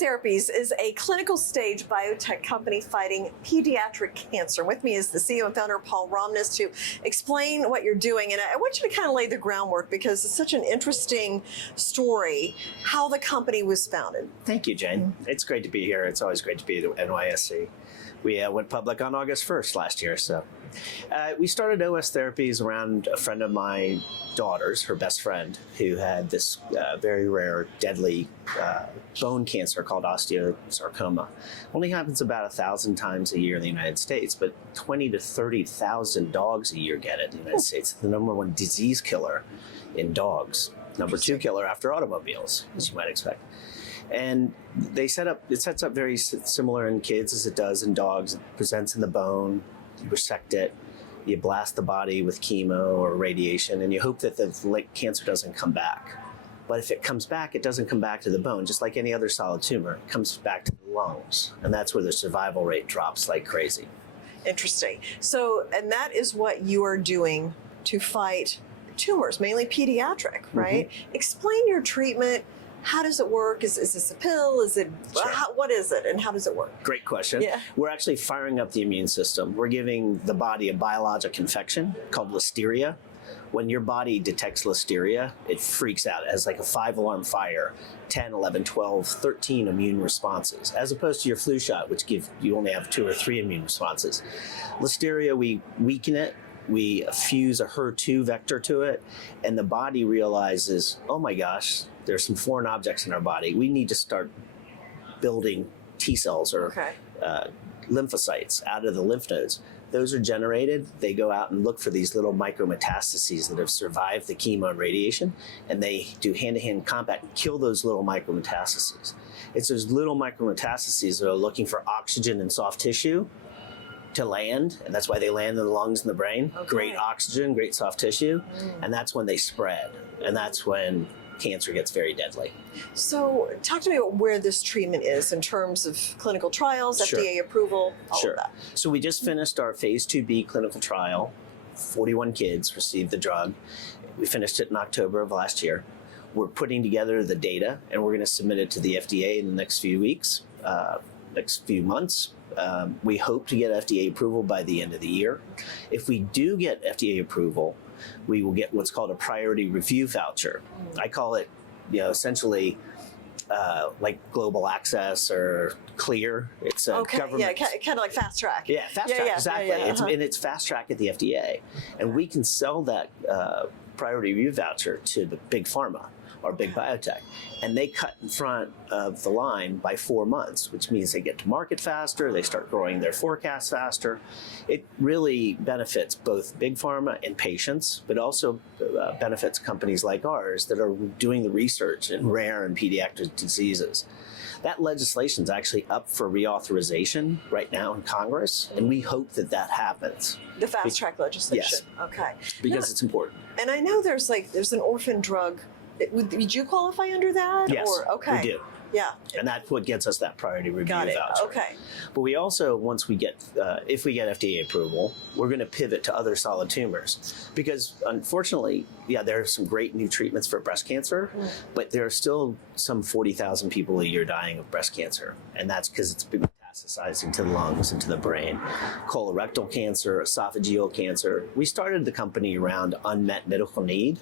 OS Therapies is a clinical stage biotech company fighting pediatric cancer. With me is the CEO and founder, Paul Romness, to explain what you're doing. And I want you to kind of lay the groundwork because it's such an interesting story, how the company was founded. Thank you, Jane. It's great to be here. It's always great to be at NYSE. We went public on August 1st last year. So we started OS Therapies around a friend of my daughter's, her best friend, who had this very rare, deadly bone cancer called Osteosarcoma. Only happens about 1,000 times a year in the United States, but 20 to 30,000 dogs a year get it in the United States. It's the #1 disease killer in dogs. #2 killer after automobiles, as you might expect. And it sets up very similar in kids as it does in dogs. It presents in the bone, you resect it, you blast the body with chemo or radiation, and you hope that the cancer doesn't come back. But if it comes back, it doesn't come back to the bone, just like any other solid tumor. It comes back to the lungs, and that's where the survival rate drops like crazy. Interesting. So, and that is what you are doing to fight tumors, mainly pediatric, right? Mm-hmm. Explain your treatment. How does it work? Is this a pill? Is it, Sure. What is it and how does it work? Great question. Yeah. We're actually firing up the immune system. We're giving the body a biologic infection called listeria. When your body detects listeria, it freaks out. It has like a 5-alarm fire, 10, 11, 12, 13 immune responses, as opposed to your flu shot, which you only have 2 or 3 immune responses. Listeria, we weaken it. We fuse a HER2 vector to it, and the body realizes, oh my gosh, there's some foreign objects in our body. We need to start building T cells or lymphocytes out of the lymph nodes. Those are generated. They go out and look for these little micrometastases that have survived the chemo and radiation, and they do hand-to-hand combat and kill those little micrometastases. It's those little micrometastases that are looking for oxygen and soft tissue to land, and that's why they land in the lungs and the brain. Okay. Great oxygen, great soft tissue, and that's when they spread, and that's when cancer gets very deadly. So talk to me about where this treatment is in terms of clinical trials, Sure. FDA approval, all of that. So we just finished our phase 2B clinical trial. 41 kids received the drug. We finished it in October of last year. We're putting together the data, and we're going to submit it to the FDA in the next few weeks, next few months. We hope to get FDA approval by the end of the year. If we do get FDA approval, we will get what's called a priority review voucher. I call it, essentially like global access or clear. It's a government. Yeah, kind of like fast track. Yeah, fast track, exactly. And it's fast track at the FDA. And we can sell that priority review voucher to the big pharma or big biotech, and they cut in front of the line by 4 months, which means they get to market faster, they start growing their forecasts faster. It really benefits both big pharma and patients, but also benefits companies like ours that are doing the research in rare and pediatric diseases. That legislation is actually up for reauthorization right now in Congress, and we hope that that happens. The fast track legislation. Yes. Okay. Because it's important. And I know there's an orphan drug. Did you qualify under that? Yes, okay. we do. Yeah. And that's what gets us that priority review Got it. voucher. Okay. But we also, if we get FDA approval, we're going to pivot to other solid tumors. Because unfortunately, there are some great new treatments for breast cancer, but there are still some 40,000 people a year dying of breast cancer. And that's because it's been metastasizing to the lungs and to the brain. Colorectal cancer, esophageal cancer. We started the company around unmet medical need.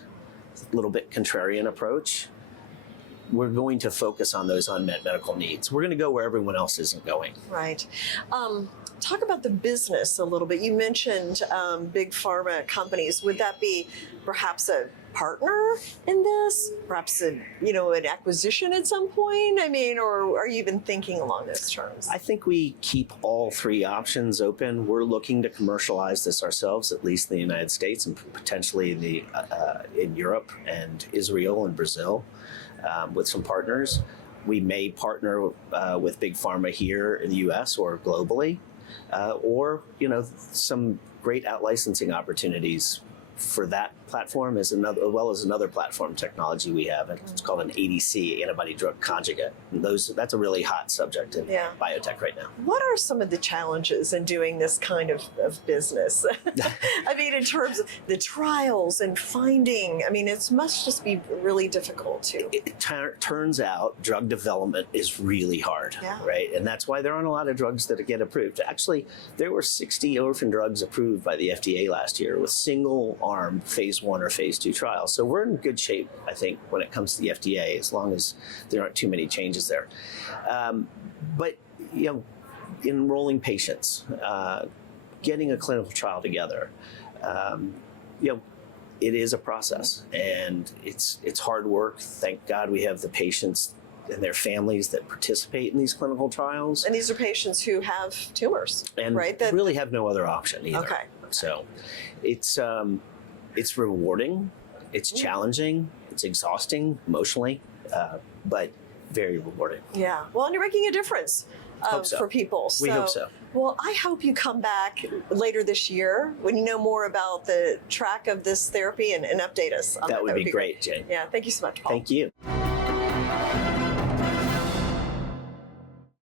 A little bit contrarian approach. We're going to focus on those unmet medical needs. We're going to go where everyone else isn't going. Right. Talk about the business a little bit. You mentioned big pharma companies. Would that be perhaps a partner in this? Perhaps an acquisition at some point? I mean, or are you even thinking along those terms? I think we keep all 3 options open. We're looking to commercialize this ourselves, at least in the United States and potentially in Europe and Israel and Brazil with some partners. We may partner with big pharma here in the U.S. or globally, or some great out-licensing opportunities for that platform as another platform technology we have. It's called an ADC, antibody drug conjugate. And that's a really hot subject in biotech right now. What are some of the challenges in doing this kind of business? I mean, in terms of the trials and finding, I mean, it must just be really difficult too. It turns out drug development is really hard, right? And that's why there aren't a lot of drugs that get approved. Actually, there were 60 orphan drugs approved by the FDA last year with single-arm phase 1 or phase 2 trials. So we're in good shape, I think, when it comes to the FDA, as long as there aren't too many changes there. But, enrolling patients, getting a clinical trial together, it is a process, and it's hard work. Thank God we have the patients and their families that participate in these clinical trials. And these are patients who have tumors, and right? That really have no other option either. Okay. So it's rewarding, it's challenging, it's exhausting emotionally, but very rewarding. Yeah. Well, and you're making a difference for people. We hope so. Well, I hope you come back later this year when you know more about the track of this therapy and update us on that. That would be great, Jane. Yeah. Thank you so much, Paul. Thank you.